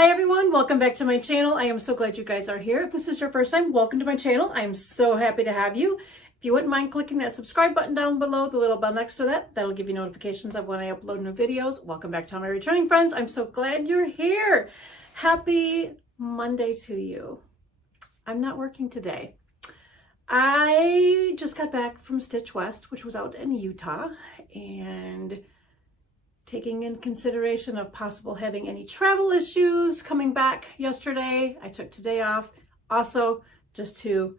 Hi everyone, welcome back to my channel. I am so glad you guys are here. If this is your first time, welcome to my channel. I am so happy to have you. If you wouldn't mind clicking that subscribe button down below, the little bell next to that, that'll give you notifications of when I upload new videos. Welcome back to all my returning friends. I'm so glad you're here. Happy Monday to you. I'm not working today. I just got back from Stitch West, which was out in Utah, and taking in consideration of possible having any travel issues coming back yesterday, I took today off. Also, just to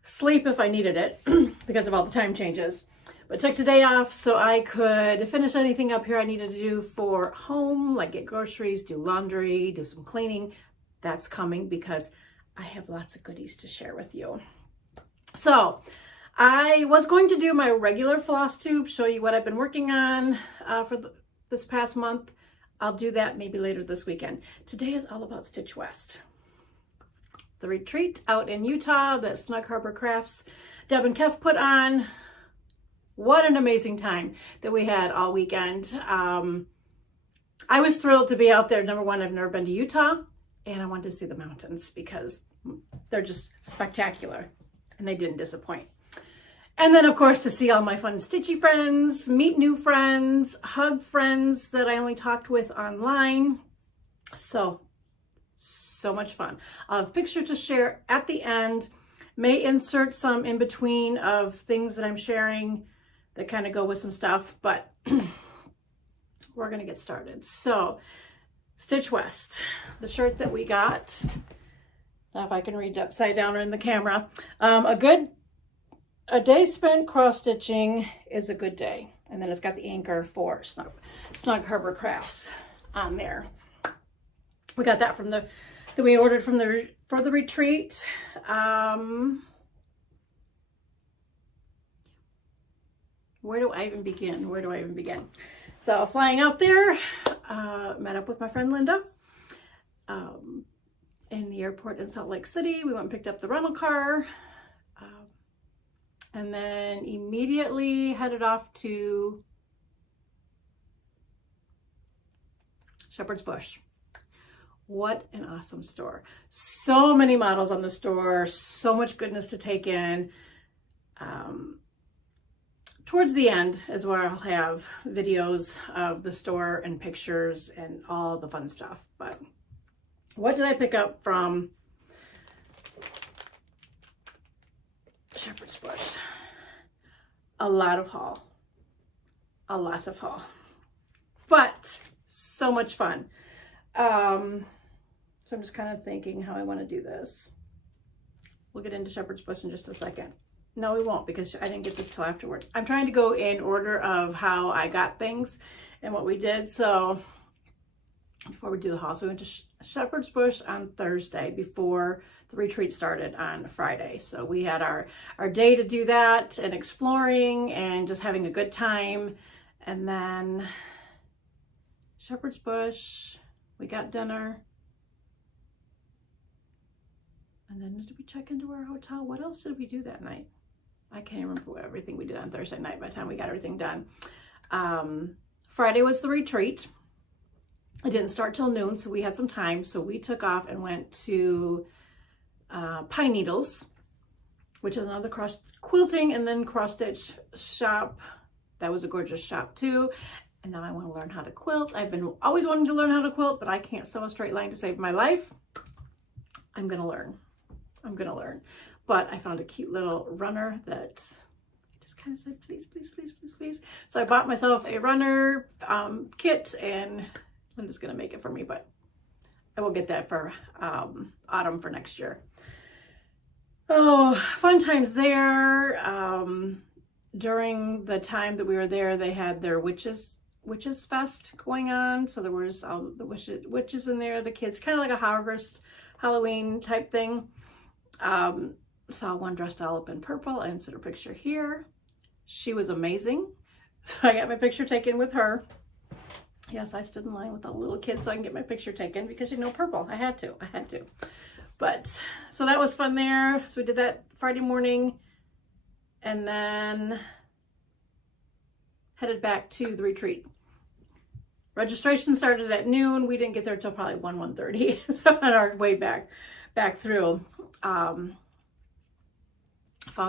sleep if I needed it because of all the time changes. But took today off so I could finish anything up here I needed to do for home, like get groceries, do laundry, do some cleaning. That's coming because I have lots of goodies to share with you. So I was going to do my regular floss tube, show you what I've been working on this past month. I'll do that maybe later this weekend. Today is all about Stitch West. The retreat out in Utah that Snug Harbor Crafts, Deb and Kev put on. What an amazing time that we had all weekend. I was thrilled to be out there. Number one, I've never been to Utah, and I wanted to see the mountains because they're just spectacular, and they didn't disappoint. And then, of course, to see all my fun stitchy friends, meet new friends, hug friends that I only talked with online. So much fun. I'll have pictures to share at the end. May insert some in between of things that I'm sharing that kind of go with some stuff, but we're going to get started. So, Stitch West, the shirt that we got. Now, if I can read it upside down or in the camera. A day spent cross-stitching is a good day. And then it's got the anchor for Snug Harbor Crafts on there. We got that from that we ordered for the retreat. Where do I even begin? So flying out there, met up with my friend Linda in the airport in Salt Lake City. We went and picked up the rental car. And then immediately headed off to Shepherd's Bush. What an awesome store. So many models on the store, so much goodness to take in. Towards the end is where I'll have videos of the store and pictures and all the fun stuff. But what did I pick up from Shepherd's Bush? A lot of haul, but so much fun. So I'm just kind of thinking how I want to do this. We'll get into Shepherd's Bush in just a second. No, we won't, because I didn't get this till afterwards. I'm trying to go in order of how I got things and what we did. So before we do the haul, so we went to Shepherd's Bush on Thursday before the retreat started on Friday. So we had our day to do that and exploring and just having a good time. And then Shepherd's Bush, we got dinner. And then did we check into our hotel? What else did we do that night? I can't remember everything we did on Thursday night by the time we got everything done. Friday was the retreat. It didn't start till noon, so we had some time. So we took off and went to Pine Needles, which is another cross quilting and then cross stitch shop. That was a gorgeous shop too. And now I want to learn how to quilt. I've been always wanting to learn how to quilt, but I can't sew a straight line to save my life. I'm gonna learn. But I found a cute little runner that just kind of said, please, please, please, please, please. So I bought myself a runner kit, and I'm just gonna make it for me, but I will get that for autumn for next year. Oh, fun times there. During the time that we were there, they had their witches fest going on. So there was all the witches in there, the kids, kind of like a harvest Halloween type thing. Saw one dressed all up in purple. I insert a picture here. She was amazing. So I got my picture taken with her. Yes, I stood in line with all the little kids so I can get my picture taken because, you know, purple. I had to. But, so that was fun there. So we did that Friday morning and then headed back to the retreat. registration started at noon. We didn't get there till probably 1:30. So on our way back through, found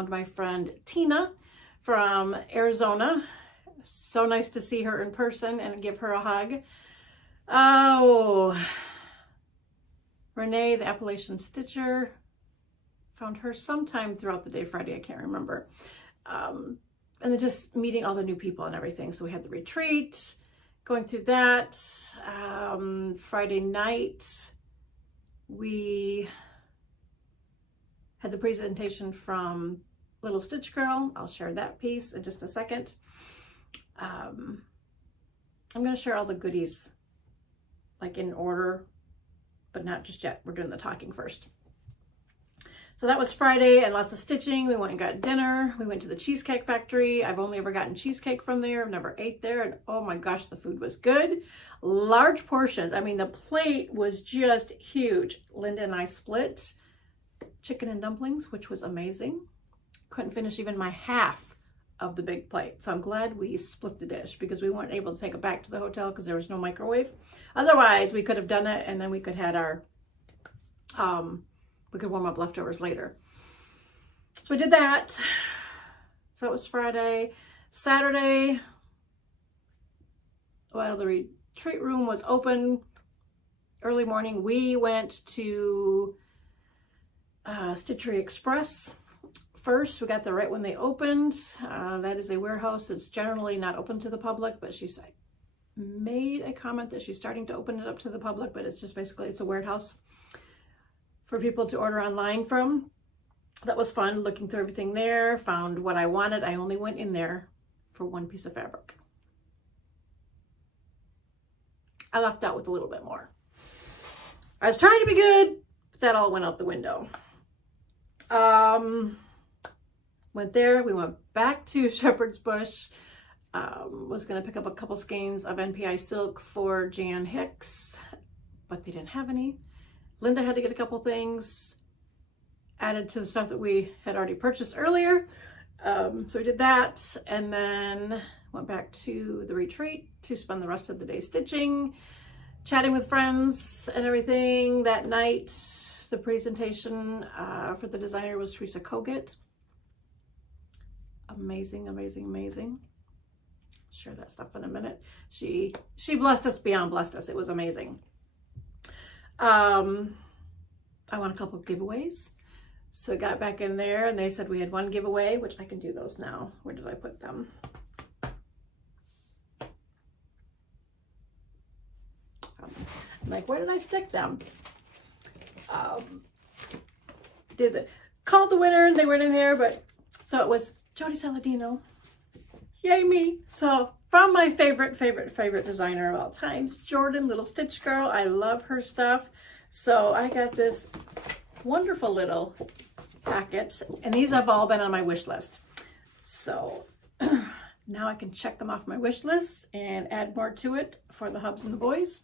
my friend Tina from Arizona. So nice to see her in person and give her a hug. Oh, Renee, the Appalachian Stitcher, found her sometime throughout the day, Friday, I can't remember. And then just meeting all the new people and everything. So we had the retreat, going through that. Friday night, we had the presentation from Little Stitch Girl. I'll share that piece in just a second. I'm going to share all the goodies like in order, but not just yet. We're doing the talking first. So that was Friday and lots of stitching. We went and got dinner. We went to the Cheesecake Factory. I've only ever gotten cheesecake from there. I've never ate there. And oh my gosh, the food was good. Large portions. I mean, the plate was just huge. Linda and I split chicken and dumplings, which was amazing. Couldn't finish even my half of the big plate. So I'm glad we split the dish because we weren't able to take it back to the hotel because there was no microwave. Otherwise, we could have done it and then we could have had our, we could warm up leftovers later. So we did that. So it was Friday. Saturday, while the retreat room was open early morning, we went to Stitchery Express. First, we got there right when they opened. That is a warehouse that's generally not open to the public, but she's made a comment that she's starting to open it up to the public, but it's just basically, it's a warehouse for people to order online from. That was fun, looking through everything there, found what I wanted. I only went in there for one piece of fabric. I left out with a little bit more. I was trying to be good, but that all went out the window. Went there, we went back to Shepherd's Bush. Was gonna pick up a couple skeins of NPI silk for Jan Hicks, but they didn't have any. Linda had to get a couple things added to the stuff that we had already purchased earlier. So we did that and then went back to the retreat to spend the rest of the day stitching, chatting with friends and everything. That night, the presentation for the designer was Teresa Kogut. Amazing, amazing, amazing. Share that stuff in a minute. She blessed us beyond blessed us. It was amazing. I won a couple of giveaways. So I got back in there and they said we had one giveaway, which I can do those now. Where did I put them? I'm like, where did I stick them? Called the winner and they weren't in there, but so it was Jodi Saladino. Yay me. So from my favorite designer of all times, Jordan, Little Stitch Girl. I love her stuff. So I got this wonderful little packet, and these have all been on my wish list. So now I can check them off my wish list and add more to it for the hubs and the boys.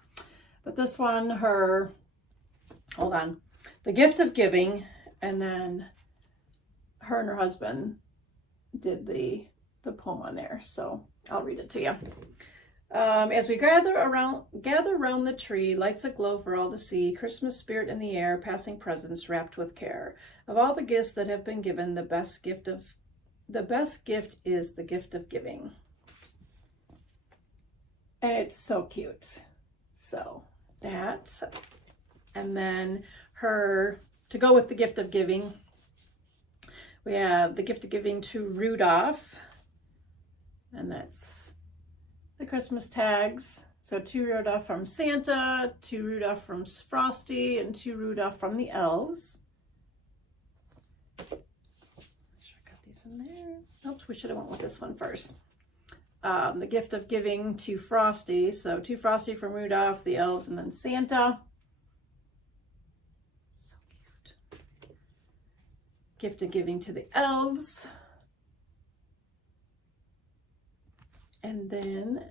But this one, hold on, The Gift of Giving, and then her and her husband did the poem on there. So I'll read it to you. As we gather around the tree, lights aglow for all to see, Christmas spirit in the air, passing presents wrapped with care. Of all the gifts that have been given, the best gift is the gift of giving. And it's so cute. So that, and then to go with the gift of giving, we have the gift of giving to Rudolph, and that's the Christmas tags. So 2 Rudolph from Santa, 2 Rudolph from Frosty, and 2 Rudolph from the elves. Make sure I got these in there. Oops, we should have went with this one first. The gift of giving to Frosty. So 2 Frosty from Rudolph, the elves, and then Santa. So cute. Gift of giving to the elves. And then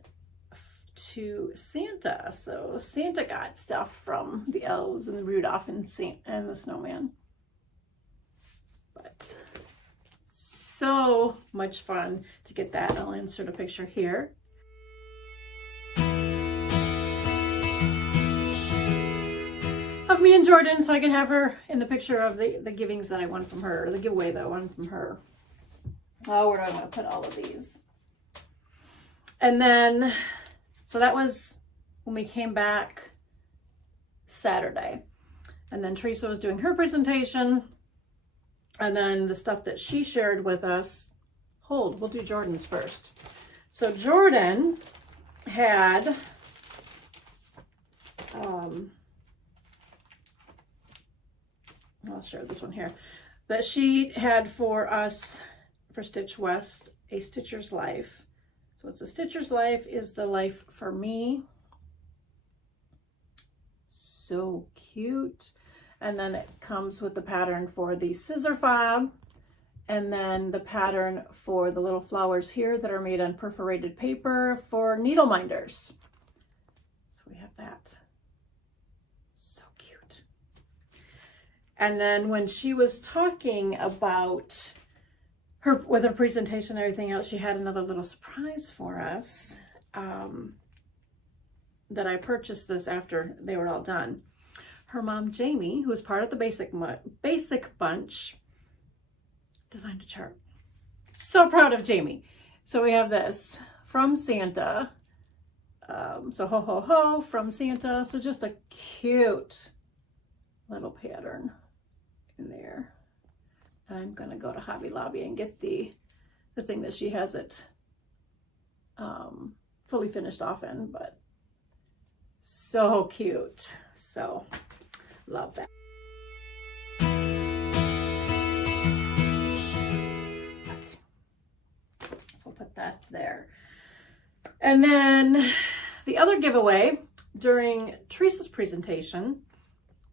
to Santa. So Santa got stuff from the elves and the Rudolph and the snowman. But so much fun to get that. I'll insert a picture here. of me and Jordan so I can have her in the picture of the givings that I won from her, or the giveaway that I won from her. Oh, where do I want to put all of these? And then, so that was when we came back Saturday. And then Teresa was doing her presentation. And then the stuff that she shared with us. Hold, we'll do Jordan's first. So Jordan had, I'll share this one here, that she had for us, for Stitch West, a Stitcher's Life. So it's a Stitcher's Life is the life for me. So cute. And then it comes with the pattern for the scissor fob, and then the pattern for the little flowers here that are made on perforated paper for needle minders. So we have that. So cute. And then when she was talking about her, with her presentation and everything else, she had another little surprise for us, that I purchased this after they were all done. Her mom, Jamie, who was part of the basic bunch, designed a chart. So proud of Jamie. So we have this from Santa. So ho, ho, ho from Santa. So just a cute little pattern in there. I'm going to go to Hobby Lobby and get the thing that she has it fully finished off in, but so cute. So love that. So I'll put that there. And then the other giveaway during Teresa's presentation,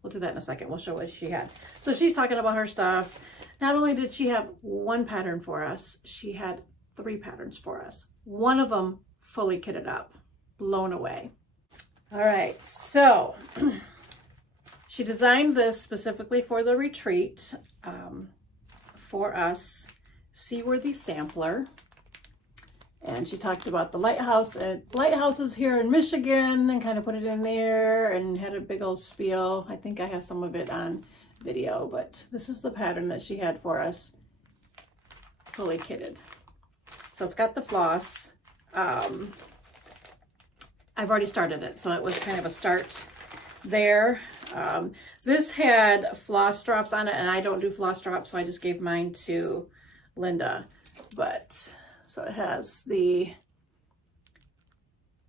we'll do that in a second. We'll show what she had. So she's talking about her stuff. Not only did she have one pattern for us, she had 3 patterns for us. One of them fully kitted up, blown away. All right, so she designed this specifically for the retreat for us, Seaworthy Sampler. And she talked about the lighthouses here in Michigan and kind of put it in there and had a big old spiel. I think I have some of it on video, but this is the pattern that she had for us, fully kitted. So it's got the floss. I've already started it, so it was kind of a start there. This had floss drops on it, and I don't do floss drops, so I just gave mine to Linda. But so it has the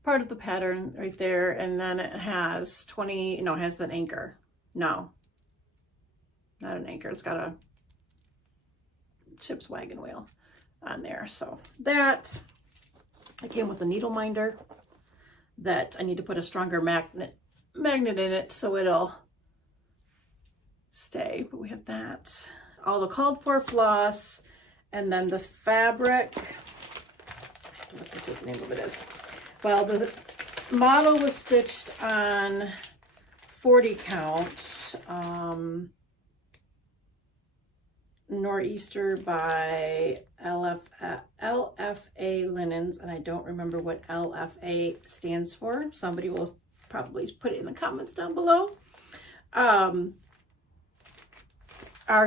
part of the pattern right there, and then it has it has an anchor. No, not an anchor. It's got a Chip's wagon wheel on there. So that, it came with a needle minder that I need to put a stronger magnet in it so it'll stay. But we have that, all the called for floss, and then the fabric. I have to look to see what the name of it is. Well, the model was stitched on 40 count Nor'easter by LFA Linens, and I don't remember what LFA stands for. Somebody will probably put it in the comments down below. Our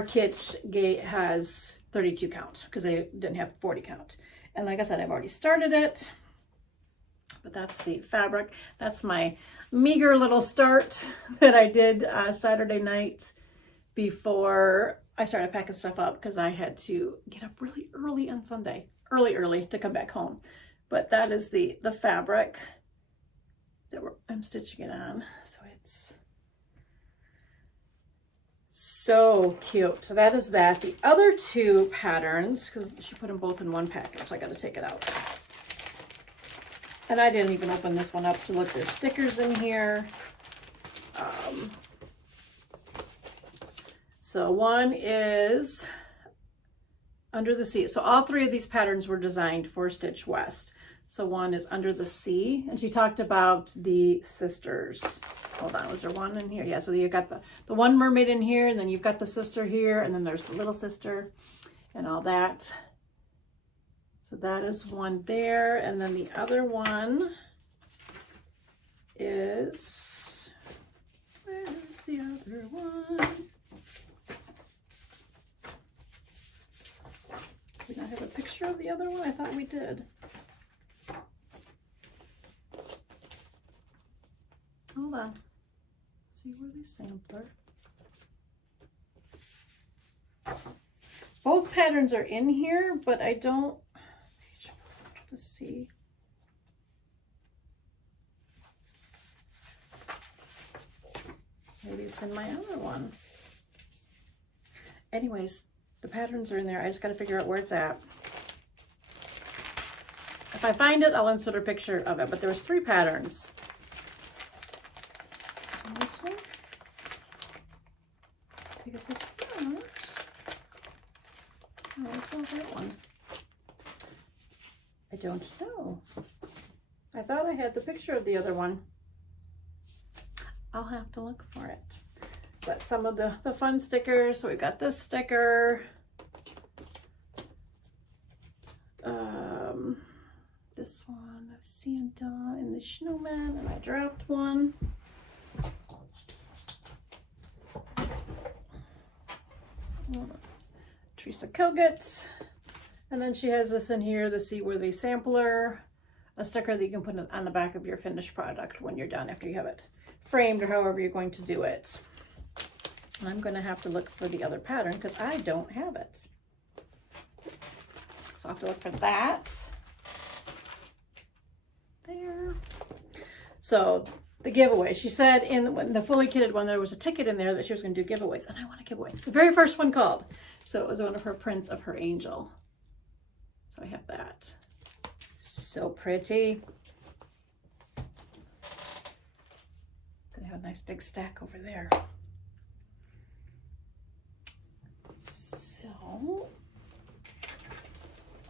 kit has 32 count because they didn't have 40 count. And like I said, I've already started it, but that's the fabric. That's my meager little start that I did Saturday night before I started packing stuff up, because I had to get up really early on Sunday, early to come back home. But that is the fabric that I'm stitching it on. So it's so cute. So that is that. The other 2 patterns, because she put them both in one package, I got to take it out. And I didn't even open this one up to look. There's stickers in here. So one is Under the Sea. So all 3 of these patterns were designed for Stitch West. So one is Under the Sea, and she talked about the sisters. Hold on, was there one in here? Yeah, so you got the one mermaid in here, and then you've got the sister here, and then there's the little sister and all that. So that is one there, and then the other one is, where's the other picture of the other one? I thought we did. Hold on. See where they sampler. Both patterns are in here, but I don't. Let's see. Maybe it's in my other one. Anyways, the patterns are in there. I just got to figure out where it's at. If I find it, I'll insert a picture of it. But there was 3 patterns. And this one. Because it's not. Oh, it's not that one. I don't know. I thought I had the picture of the other one. I'll have to look for it. But some of the fun stickers. So we've got this sticker. This one of Santa and the snowman, and I dropped one. Teresa Kilgit. And then she has this in here, the Seaworthy Sampler, a sticker that you can put on the back of your finished product when you're done, after you have it framed or however you're going to do it. And I'm going to have to look for the other pattern because I don't have it. So I'll have to look for that. There. So the giveaway, she said in the fully kitted one, there was a ticket in there that she was going to do giveaways, and I want a giveaway. The very first one called. So it was one of her prints of her angel. So I have that. So pretty. Gonna have a nice big stack over there. So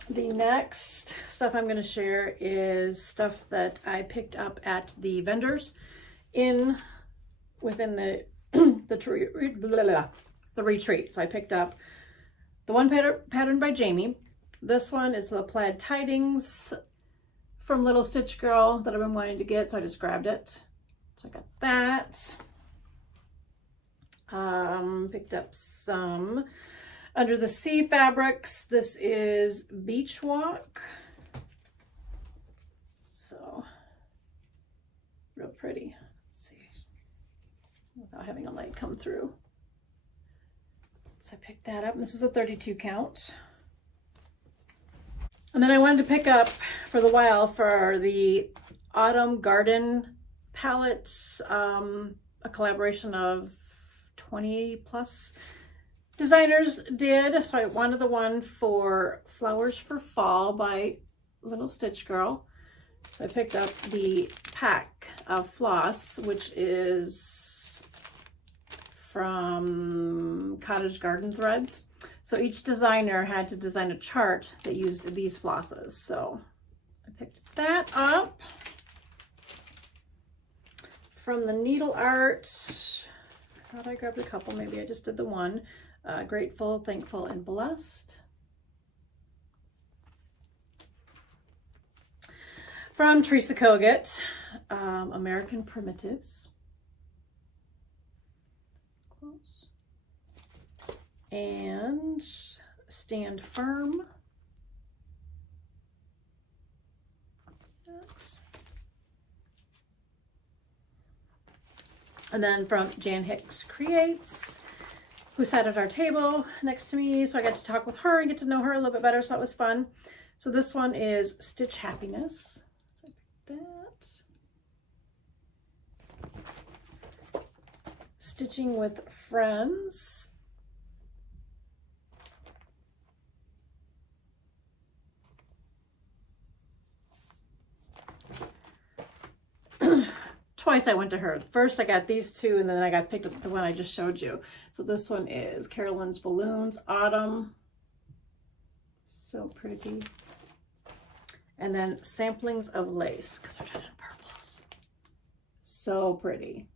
the next stuff I'm going to share is stuff that I picked up at the vendors within the the retreat. So I picked up the one pattern by Jamie. This one is the Plaid Tidings from Little Stitch Girl that I've been wanting to get, so I just grabbed it. So I got that. Picked up some Under the Sea fabrics. This is Beach Walk. So, real pretty. Let's see. Without having a light come through. So I picked that up, and this is a 32 count. And then I wanted to pick up for the while for the Autumn Garden palettes, a collaboration of 20 plus designers did. So I wanted the one for Flowers for Fall by Little Stitch Girl. So I picked up the pack of floss, which is from Cottage Garden Threads. So each designer had to design a chart that used these flosses. So I picked that up. From the Needle Art, I thought I grabbed a couple, maybe I just did the one. Grateful, Thankful, and Blessed. From Teresa Kilgit, American Primitives. Close. And Stand Firm. That's. And then from Jan Hicks Creates, who sat at our table next to me. So I got to talk with her and get to know her a little bit better. So that was fun. So this one is Stitch Happiness. So I picked that. Stitching with Friends. Twice I went to her. First I got these two, and then I got picked up the one I just showed you. So this one is Carolyn's Balloons Autumn. So pretty. And then Samplings of Lace, because they're done in purples. So pretty.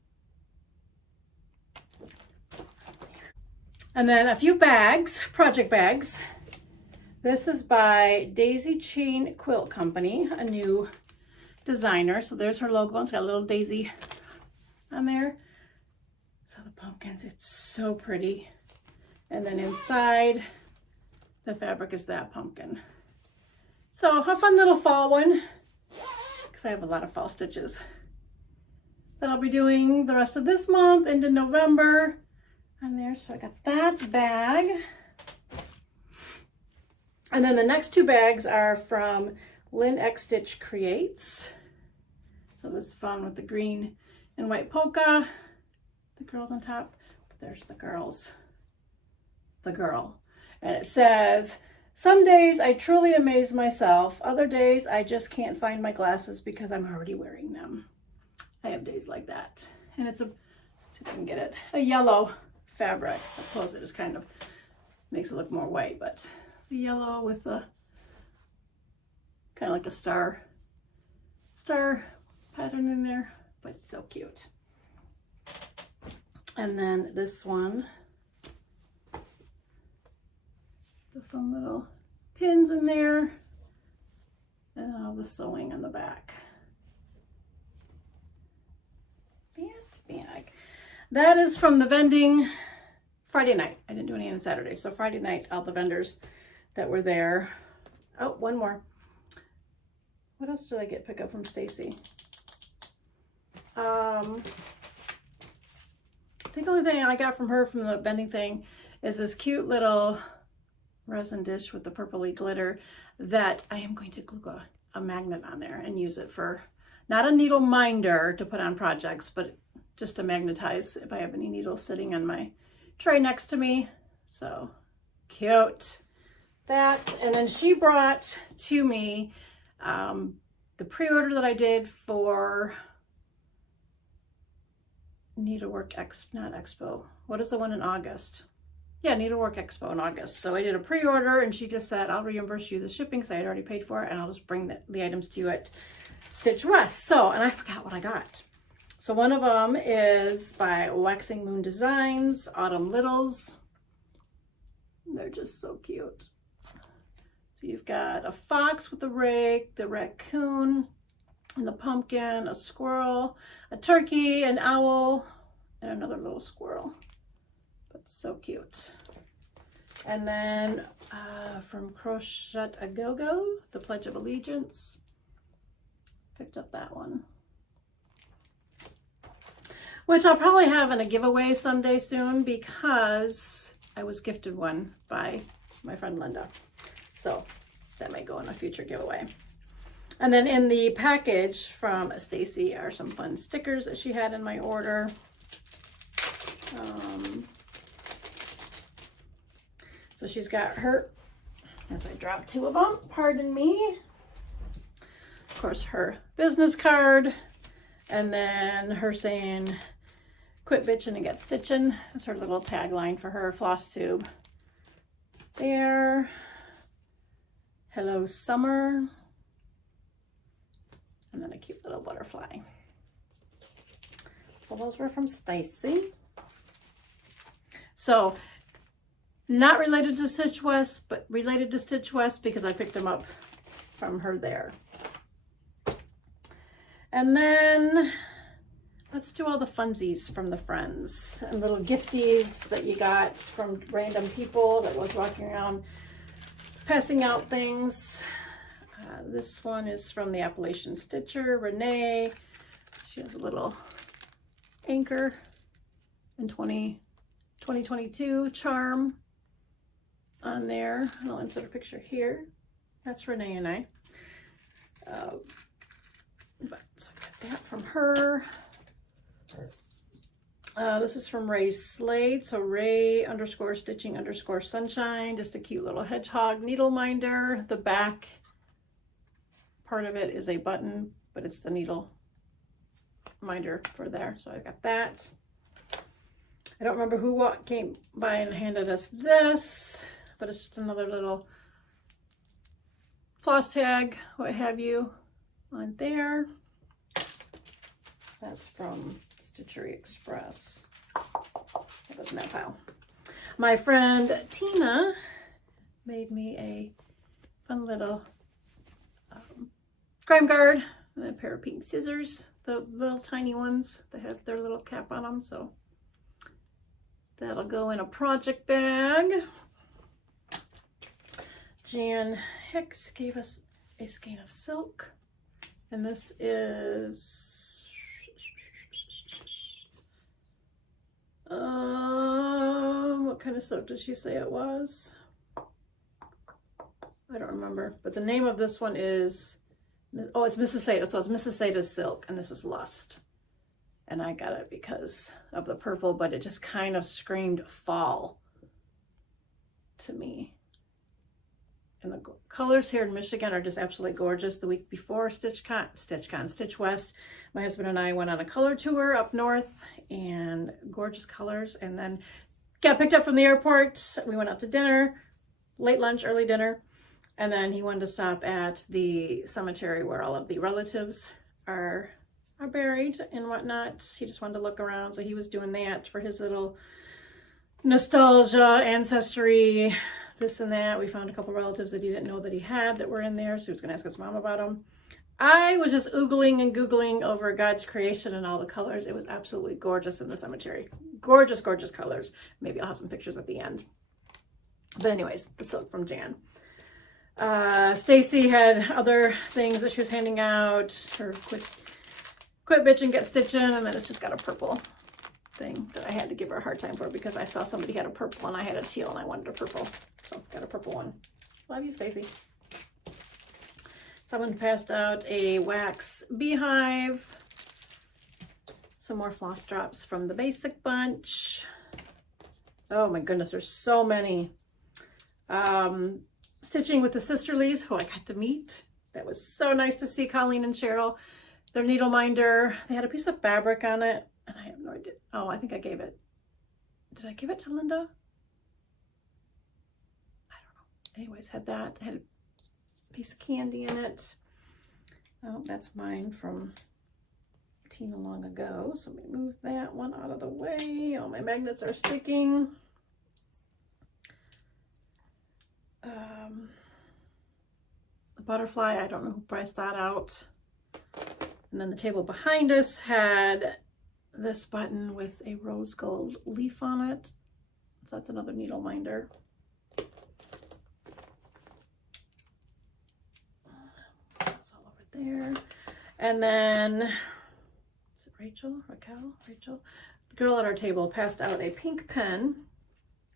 And then a few bags, project bags. This is by Daisy Chain Quilt Company, a new designer. So there's her logo. It's got a little daisy on there. So the pumpkins, it's so pretty. And then inside the fabric is that pumpkin. So a fun little fall one, because I have a lot of fall stitches that I'll be doing the rest of this month into November. On there, so I got that bag. And then the next two bags are from Lynn X Stitch Creates. So this is fun with the green and white polka. The girls on top, but there's the girls. The girl. And it says, some days I truly amaze myself. Other days I just can't find my glasses because I'm already wearing them. I have days like that. And it's a, let's see if I can get it, a yellow fabric. Up close it just kind of makes it look more white, but the yellow with the kind of like a star pattern in there, but it's so cute. And then this one, the fun little pins in there, and all the sewing on the back. Bag. That is from the vending Friday night. I didn't do any on Saturday. So Friday night, all the vendors that were there. Oh, one more. What else did I pick up from Stacy? I think the only thing I got from her from the vending thing is this cute little resin dish with the purpley glitter that I am going to glue a magnet on there and use it for, not a needle minder to put on projects, but just to magnetize if I have any needles sitting on my tray next to me. So cute. That, and then she brought to me the pre-order that I did for Needlework not Expo. What is the one in August? Yeah, Needlework Expo in August. So I did a pre-order and she just said, I'll reimburse you the shipping because I had already paid for it, and I'll just bring the items to you at Stitch West. So, and I forgot what I got. So one of them is by Waxing Moon Designs, Autumn Littles. They're just so cute. So you've got a fox with a rake, the raccoon, and the pumpkin, a squirrel, a turkey, an owl, and another little squirrel. But so cute. And then from Crochet A Go-Go, the Pledge of Allegiance. Picked up that one, which I'll probably have in a giveaway someday soon because I was gifted one by my friend Linda. So that may go in a future giveaway. And then in the package from Stacy are some fun stickers that she had in my order. So she's got her, as I dropped two of them, pardon me. Of course, her business card, and then her saying, quit bitching and get stitching. That's her little tagline for her Flosstube. There. Hello, summer. And then a cute little butterfly. So those were from Stacy. So not related to Stitch West, but related to Stitch West because I picked them up from her there. And then let's do all the funsies from the friends and little gifties that you got from random people that was walking around passing out things. This one is from the Appalachian Stitcher, Renee. She has a little anchor in 2022 charm on there. I'll insert a picture here. That's Renee and I. So I got that from her. This is from Ray Slade. So Ray _ Sunshine. Just a cute little hedgehog needle minder. The back part of it is a button, but it's the needle minder for there. So I got that. I don't remember who came by and handed us this, but it's just another little floss tag, what have you, on there. That's from Stitchery Express. That goes in that pile. My friend Tina made me a fun little crime guard and a pair of pink scissors, the little tiny ones that have their little cap on them. So that'll go in a project bag. Jan Hicks gave us a skein of silk. And this is, what kind of silk did she say it was? I don't remember, but the name of this one is, oh, it's Mrs. Seda. So it's Mrs. Seda's silk, and this is Lust. And I got it because of the purple, but it just kind of screamed fall to me. And the colors here in Michigan are just absolutely gorgeous. The week before Stitch West, my husband and I went on a color tour up north, and gorgeous colors. And then got picked up from the airport. We went out to dinner, late lunch, early dinner. And then he wanted to stop at the cemetery where all of the relatives are buried and whatnot. He just wanted to look around. So he was doing that for his little nostalgia, ancestry, this and that. We found a couple relatives that he didn't know that he had that were in there. So he was going to ask his mom about them. I was just oogling and googling over God's creation and all the colors. It was absolutely gorgeous in the cemetery. Gorgeous, gorgeous colors. Maybe I'll have some pictures at the end. But anyways, the silk from Jan. Stacy had other things that she was handing out. Her quit bitching, get stitching, and then it's just got a purple thing that I had to give her a hard time for because I saw somebody had a purple and I had a teal and I wanted a purple. So got a purple one. Love you, Stacy. Someone passed out a wax beehive. Some more floss drops from the basic bunch. Oh my goodness, there's so many. Stitching with the Sisterlies, who I got to meet. That was so nice to see Colleen and Cheryl. Their needle minder, they had a piece of fabric on it, and I have no idea. Oh, I think I gave it. Did I give it to Linda? I don't know. Anyways, had that. Had a piece of candy in it. Oh, that's mine from Tina long ago. So let me move that one out of the way. All my magnets are sticking. The butterfly, I don't know who priced that out. And then the table behind us had this button with a rose gold leaf on it. So that's another needle minder. It's all over there. And then, is it Rachel? Rachel? The girl at our table passed out a pink pen,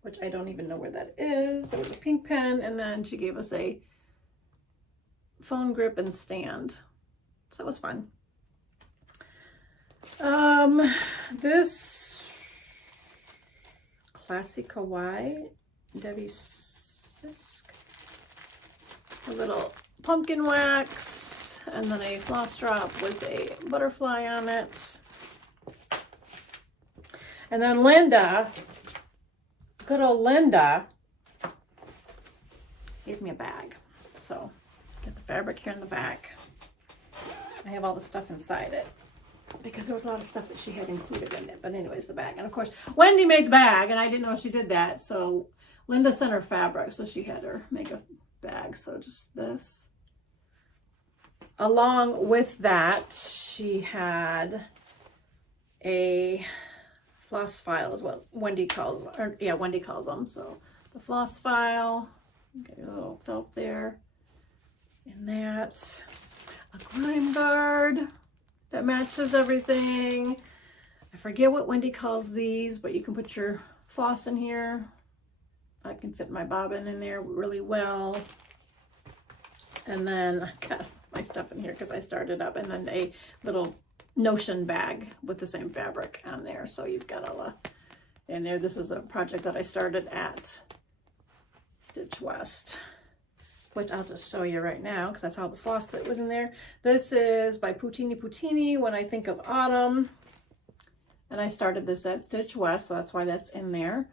which I don't even know where that is. There was a pink pen, and then she gave us a phone grip and stand. So that was fun. This Classic Kawaii, Debbie Sisk, a little pumpkin wax, and then a floss drop with a butterfly on it. And then Linda, good old Linda, gave me a bag. So get the fabric here in the back. I have all the stuff inside it because there was a lot of stuff that she had included in it. But anyways, the bag. And of course, Wendy made the bag, and I didn't know she did that. So Linda sent her fabric, so she had her make a bag. So just this. Along with that, she had a floss file is what Wendy calls, or yeah, Wendy calls them. So the floss file, get a little felt there. In that, a grime guard that matches everything. I forget what Wendy calls these, but you can put your floss in here. I can fit my bobbin in there really well. And then I got my stuff in here because I started up, and then a little notion bag with the same fabric on there. So you've got all in there. This is a project that I started at Stitch West, which I'll just show you right now because that's all the floss that was in there. This is by Putini When I Think of Autumn. And I started this at Stitch West, so that's why that's in there.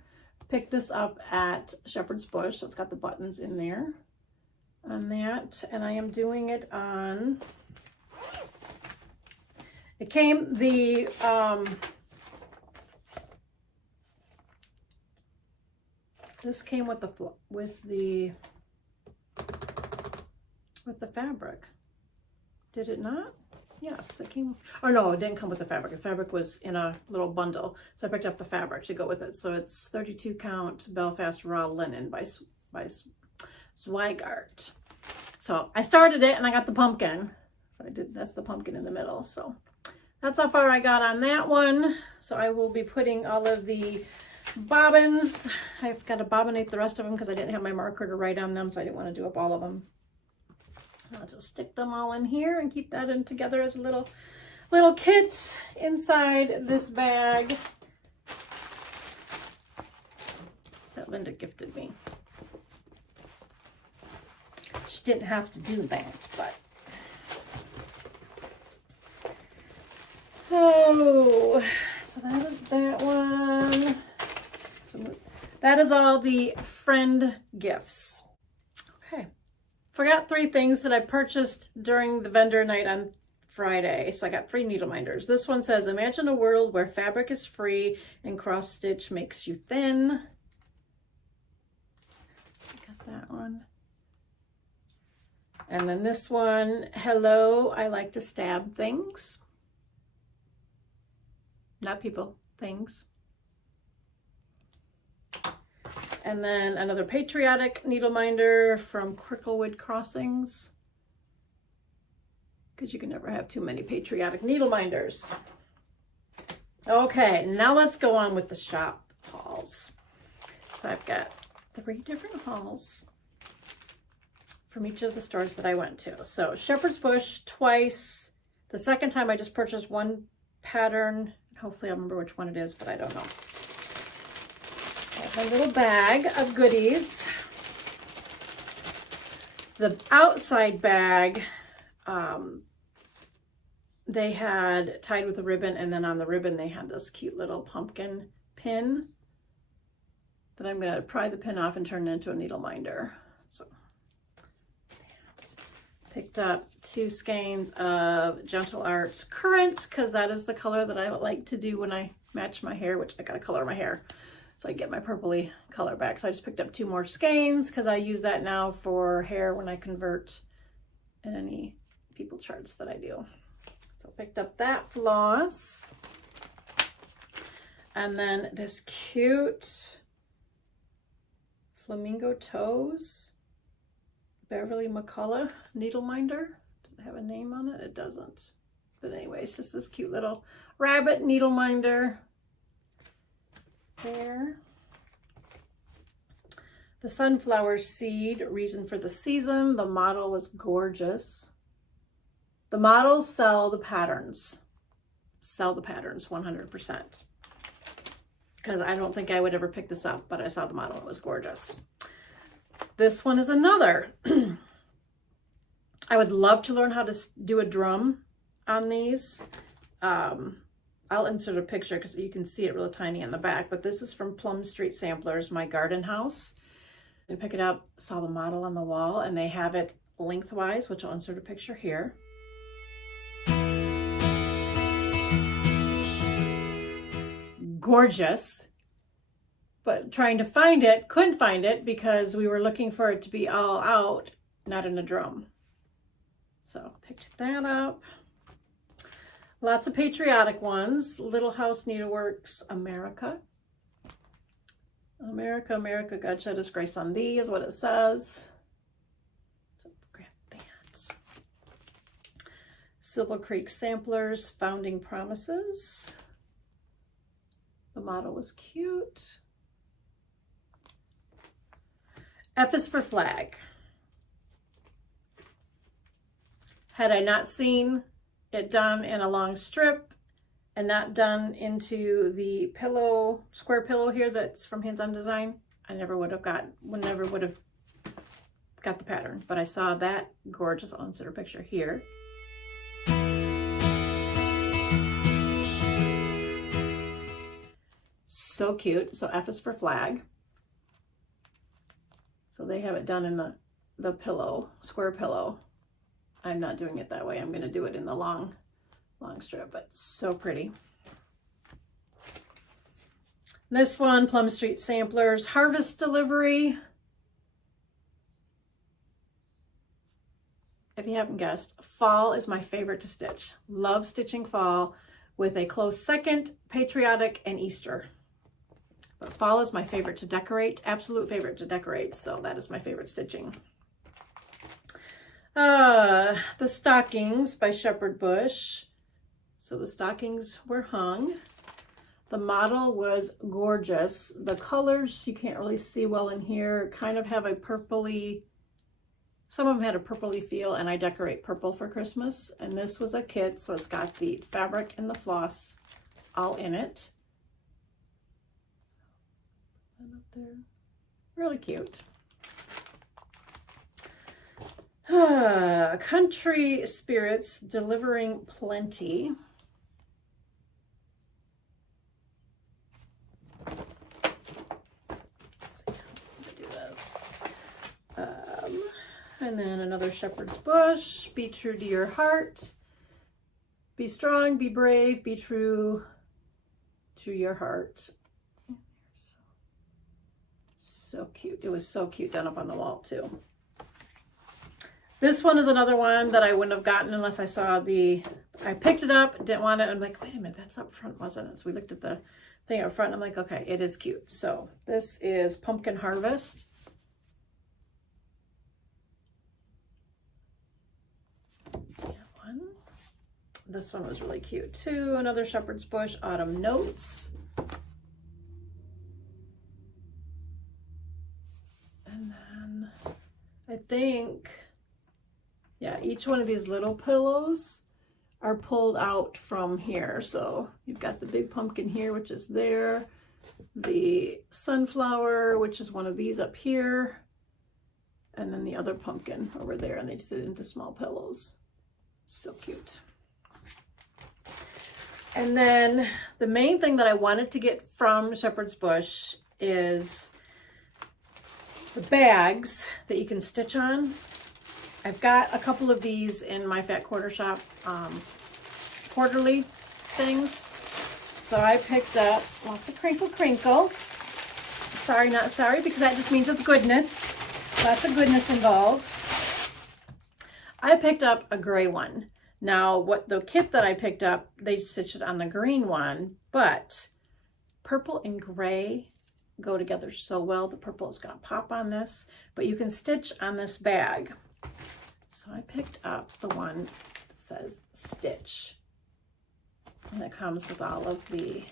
Picked this up at Shepherd's Bush, so it's got the buttons in there on that. And I am doing it on, it came, this came with the fabric. Did it not? Yes, it came, or no, it didn't come with the fabric. The fabric was in a little bundle. So I picked up the fabric to go with it. So it's 32 count Belfast raw linen by Zweigart. So I started it and I got the pumpkin. So that's the pumpkin in the middle. So that's how far I got on that one. So I will be putting all of the bobbins. I've got to bobbinate the rest of them because I didn't have my marker to write on them, so I didn't want to do up all of them. I'll just stick them all in here and keep that in together as a little kit inside this bag that Linda gifted me. She didn't have to do that, but oh, so that is that one. So that is all the friend gifts. Okay. Forgot 3 things that I purchased during the vendor night on Friday. So I got 3 needle minders. This one says, imagine a world where fabric is free and cross stitch makes you thin. Got that one. And then this one, hello, I like to stab things. Not people, things. And then another patriotic needle minder from Cricklewood Crossings, because you can never have too many patriotic needle minders. Okay, now let's go on with the shop hauls. So I've got 3 different hauls from each of the stores that I went to. So Shepherd's Bush twice. The second time I just purchased 1 pattern. Hopefully I'll remember which one it is, but I don't know. My little bag of goodies. The outside bag, they had tied with a ribbon, and then on the ribbon they had this cute little pumpkin pin that I'm going to pry the pin off and turn it into a needle minder. So picked up 2 skeins of Gentle Arts Currant, because that is the color that I like to do when I match my hair, which I got to color my hair so I get my purpley color back. So I just picked up 2 more skeins because I use that now for hair when I convert in any people charts that I do. So I picked up that floss. And then this cute Flamingo Toes Beverly McCullough needle minder. Does it have a name on it? It doesn't. But anyway, it's just this cute little rabbit needle minder. There. The sunflower seed, reason for the season. The model was gorgeous. The models sell the patterns. Sell the patterns 100%. Because I don't think I would ever pick this up, but I saw the model. It was gorgeous. This one is another. I would love to learn how to do a drum on these. I'll insert a picture because you can see it real tiny in the back, but this is from Plum Street Samplers, my garden house. I pick it up, saw the model on the wall, and they have it lengthwise, which I'll insert a picture here. Gorgeous, but trying to find it, couldn't find it because we were looking for it to be all out, not in a drum. So picked that up. Lots of patriotic ones. Little House Needleworks America. America, America, God shed his grace on thee is what it says. So grab that. Silver Creek Samplers, Founding Promises. The model was cute. F is for flag. Had I not seen it done in a long strip and not done into the pillow, square pillow here that's from Hands On Design, I never would have got the pattern. But I saw that gorgeous, I'll insert a picture here. So cute. So F is for flag. So they have it done in the pillow, square pillow. I'm not doing it that way. I'm going to do it in the long strip, but so pretty. This one, Plum Street Samplers, Harvest Delivery. If you haven't guessed, fall is my favorite to stitch. Love stitching fall with a close second, patriotic, and Easter. But fall is my favorite to decorate, absolute favorite to decorate. So that is my favorite stitching. The stockings by Shepherd Bush. So the stockings were hung. The model was gorgeous. The colors you can't really see well in here, kind of have a purpley, some of them had a purpley feel, and I decorate purple for Christmas. And this was a kit, so it's got the fabric and the floss all in it. Up there. Really cute. Country Spirits Delivering Plenty. And then another Shepherd's Bush. Be true to your heart. Be strong, be brave, be true to your heart. So cute. It was so cute done up on the wall too. This one is another one that I wouldn't have gotten unless I saw I picked it up, didn't want it. I'm like, wait a minute, that's up front, wasn't it? So we looked at the thing up front. And I'm like, okay, it is cute. So this is Pumpkin Harvest. This one was really cute too. Another Shepherd's Bush Autumn Notes. And then I think, yeah, each one of these little pillows are pulled out from here. So you've got the big pumpkin here, which is there. The sunflower, which is one of these up here. And then the other pumpkin over there. And they just did it into small pillows. So cute. And then the main thing that I wanted to get from Shepherd's Bush is the bags that you can stitch on. I've got a couple of these in my Fat Quarter Shop quarterly things. So I picked up lots of crinkle crinkle. Sorry, not sorry, because that just means it's goodness. Lots of goodness involved. I picked up a gray one. Now, what the kit that I picked up, they stitched it on the green one, but purple and gray go together so well. The purple is going to pop on this, but you can stitch on this bag. So I picked up the one that says Stitch, and it comes with all of the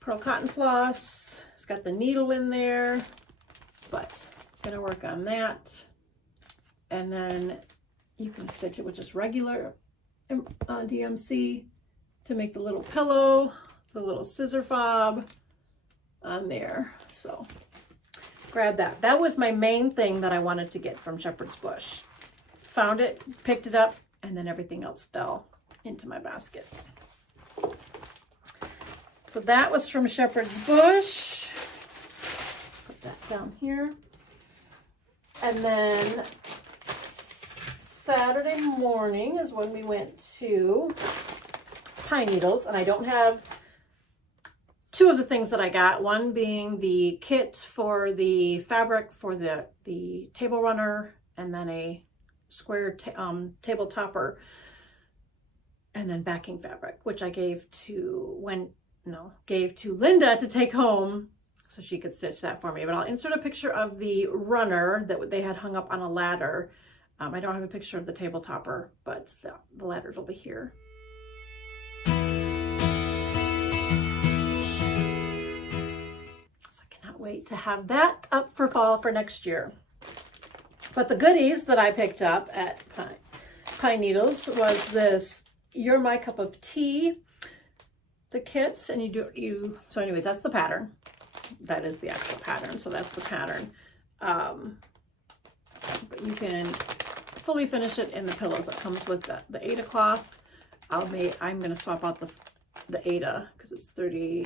pearl cotton floss. It's got the needle in there, but I'm going to work on that. And then you can stitch it with just regular DMC to make the little pillow, the little scissor fob on there. So grab that. That was my main thing that I wanted to get from Shepherd's Bush. Found it, picked it up, and then everything else fell into my basket. So that was from Shepherd's Bush. Put that down here. And then Saturday morning is when we went to Pine Needles, and I don't have two of the things that I got, one being the kit for the fabric for the table runner, and then a square table topper, and then backing fabric, which I gave to Linda to take home so she could stitch that for me. But I'll insert a picture of the runner that they had hung up on a ladder. I don't have a picture of the table topper, but the ladders will be here. So I cannot wait to have that up for fall for next year. But the goodies that I picked up at Pine Needles was this You're My Cup of Tea, the kits, and so anyways, that's the pattern. That is the actual pattern, so that's the pattern. But you can fully finish it in the pillows. It comes with the Aida cloth. I'm going to swap out the Aida because it's 30.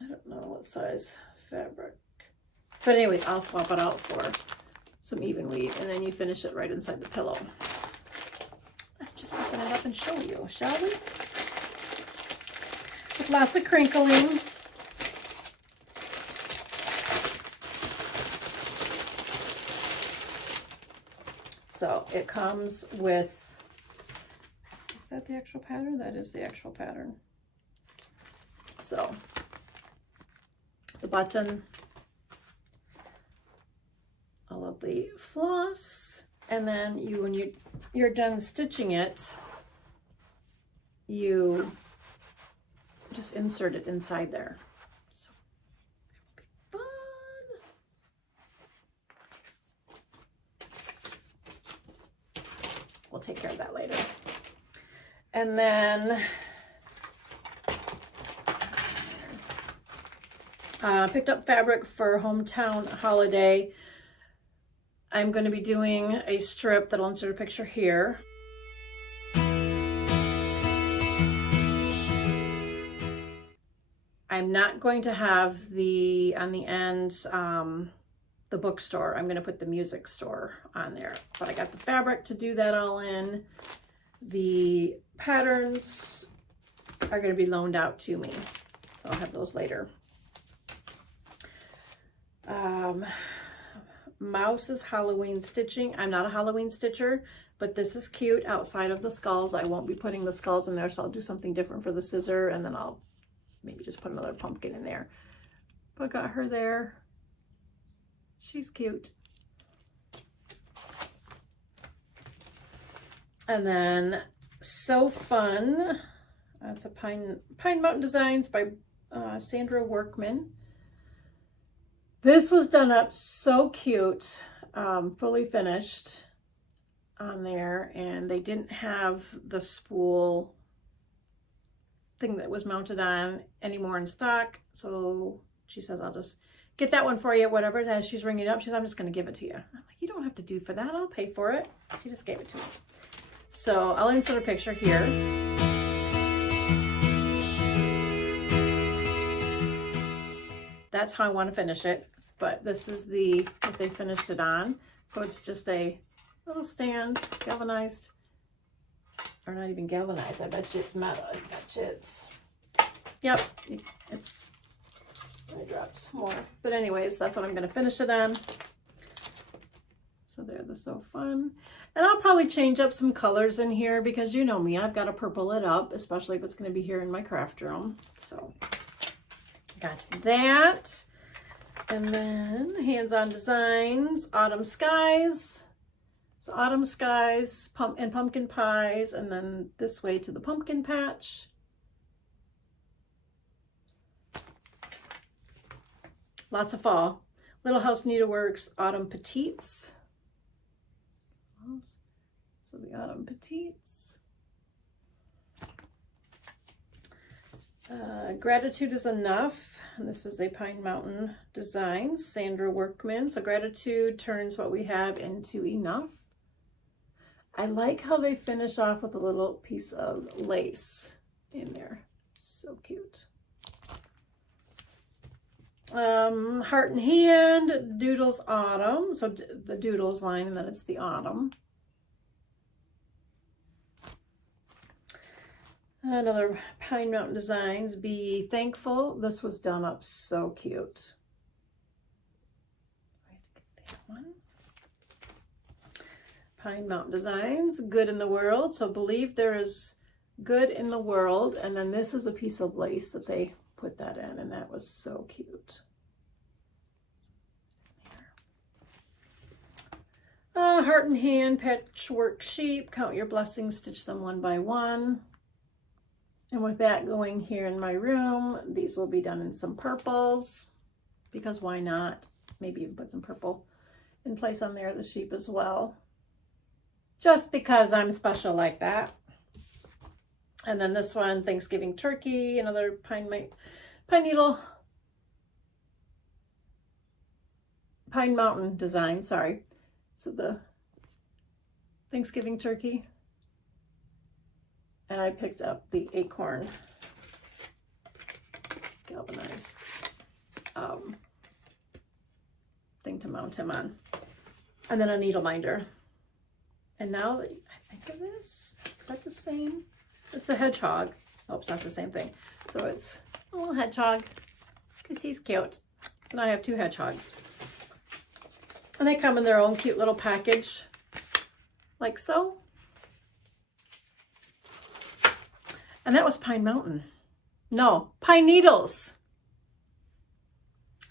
I don't know what size fabric. But anyways, I'll swap it out for some even weave, and then you finish it right inside the pillow. Let's just open it up and show you, shall we? With lots of crinkling. So it comes with, is that the actual pattern? That is the actual pattern. So the button, all of the floss, and then when you're done stitching it, you just insert it inside there. So it will be fun. We'll take care of that later. And then picked up fabric for Hometown Holiday. I'm going to be doing a strip that'll insert a picture here. I'm not going to have on the end, the bookstore. I'm going to put the music store on there. But I got the fabric to do that all in. The patterns are going to be loaned out to me, so I'll have those later. Mouse's Halloween stitching. I'm not a Halloween stitcher, but this is cute outside of the skulls. I won't be putting the skulls in there, so I'll do something different for the scissor, and then I'll maybe just put another pumpkin in there. But got her there. She's cute. And then So Fun. That's a Pine Mountain Designs by Sandra Workman. This was done up so cute, fully finished on there, and they didn't have the spool thing that was mounted on anymore in stock. So she says, I'll just get that one for you, whatever it is. She's ringing it up. She says, I'm just going to give it to you. I'm like, you don't have to do for that. I'll pay for it. She just gave it to me. So I'll insert a picture here. That's how I want to finish it. But this is what they finished it on. So it's just a little stand, galvanized, or not even galvanized. I bet you it's metal. I bet you it's, yep, I dropped more. But anyways, that's what I'm going to finish it on. So there, the So Fun. And I'll probably change up some colors in here because you know me, I've got to purple it up, especially if it's going to be here in my craft room. So got that. And then Hands On Designs, Autumn Skies. So Autumn Skies and Pumpkin Pies, and then this way to the pumpkin patch. Lots of fall. Little House Needleworks, Autumn Petites. So the Autumn Petites. Gratitude is Enough. And this is a Pine Mountain Designs, Sandra Workman. So Gratitude turns what we have into enough. I like how they finish off with a little piece of lace in there. So cute. Heart and Hand, Doodles Autumn. So the Doodles line, and then it's the Autumn. Another Pine Mountain Designs, Be Thankful. This was done up so cute. I have to get that one. Pine Mountain Designs, Good in the World. So Believe There Is Good in the World. And then this is a piece of lace that they put that in, and that was so cute. Heart and Hand, Patchwork Sheep, Count Your Blessings, Stitch Them One by One. And with that going here in my room, these will be done in some purples, because why not? Maybe even put some purple in place on there, the sheep as well. Just because I'm special like that. And then this one, Thanksgiving Turkey, another Pine Mountain Design, sorry. So the Thanksgiving Turkey. And I picked up the acorn galvanized thing to mount him on. And then a needle minder. And now that I think of this, is that the same? It's a hedgehog. Oh, it's not the same thing. So it's a little hedgehog because he's cute. And I have two hedgehogs. And they come in their own cute little package, like so. And that was Pine Mountain. No, Pine Needles.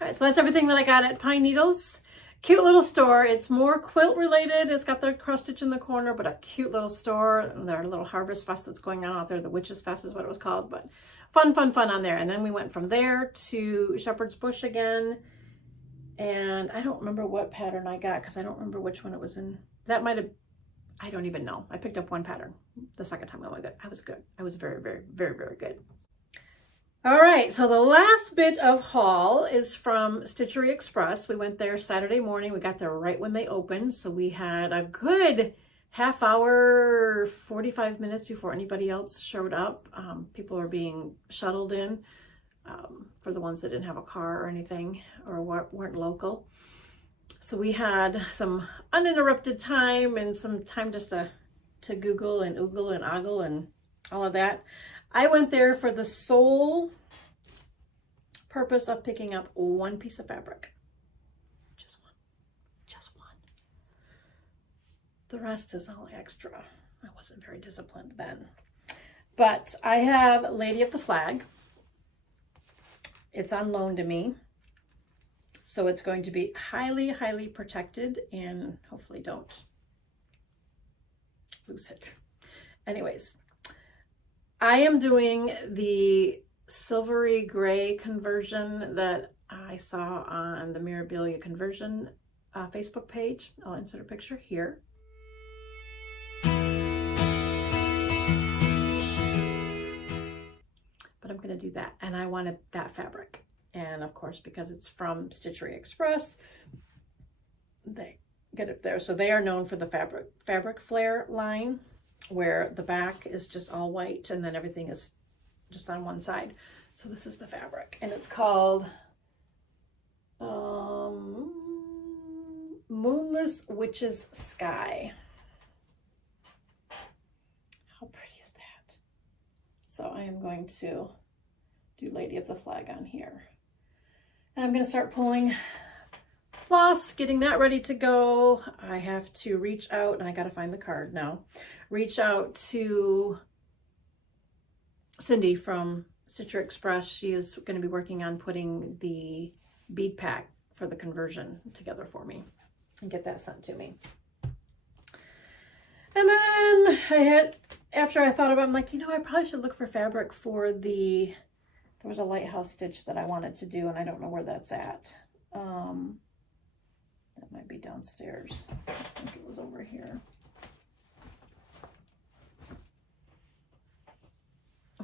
All right, so that's everything that I got at Pine Needles. Cute little store. It's more quilt related. It's got the cross stitch in the corner, but a cute little store. Their little harvest fest that's going on out there. The Witches Fest is what it was called, but fun on there. And then we went from there to Shepherd's Bush again. And I don't remember what pattern I got because I don't remember which one it was in. That might have, I don't even know. I picked up one pattern the second time I went. I was good. I was very good. All right, so the last bit of haul is from Stitchery Express. We went there Saturday morning. We got there right when they opened. So we had a good half hour, 45 minutes before anybody else showed up. People were being shuttled in for the ones that didn't have a car or anything or weren't local. So we had some uninterrupted time and some time just to Google and oogle and ogle and all of that. I went there for the sole purpose of picking up one piece of fabric. Just one. The rest is all extra. I wasn't very disciplined then. But I have Lady of the Flag. It's on loan to me. So it's going to be highly protected and hopefully don't lose it. Anyways, I am doing the silvery gray conversion that I saw on the Mirabilia conversion Facebook page. I'll insert a picture here. But I'm going to do that, and I wanted that fabric. And of course, because it's from Stitchery Express, they get it there. So they are known for the fabric flare line, where the back is just all white and then everything is just on one side. So this is the fabric, and it's called Moonless Witch's Sky. How pretty is that? So I am going to do Lady of the Flag on here. And I'm going to start pulling floss, getting that ready to go. I have to reach out, and I got to find the card now. Reach out to Cindy from Stitchery Express. She is going to be working on putting the bead pack for the conversion together for me and get that sent to me. And then after I thought about it, I'm like, you know, I probably should look for fabric for there was a lighthouse stitch that I wanted to do, and I don't know where that's at. That might be downstairs. I think it was over here.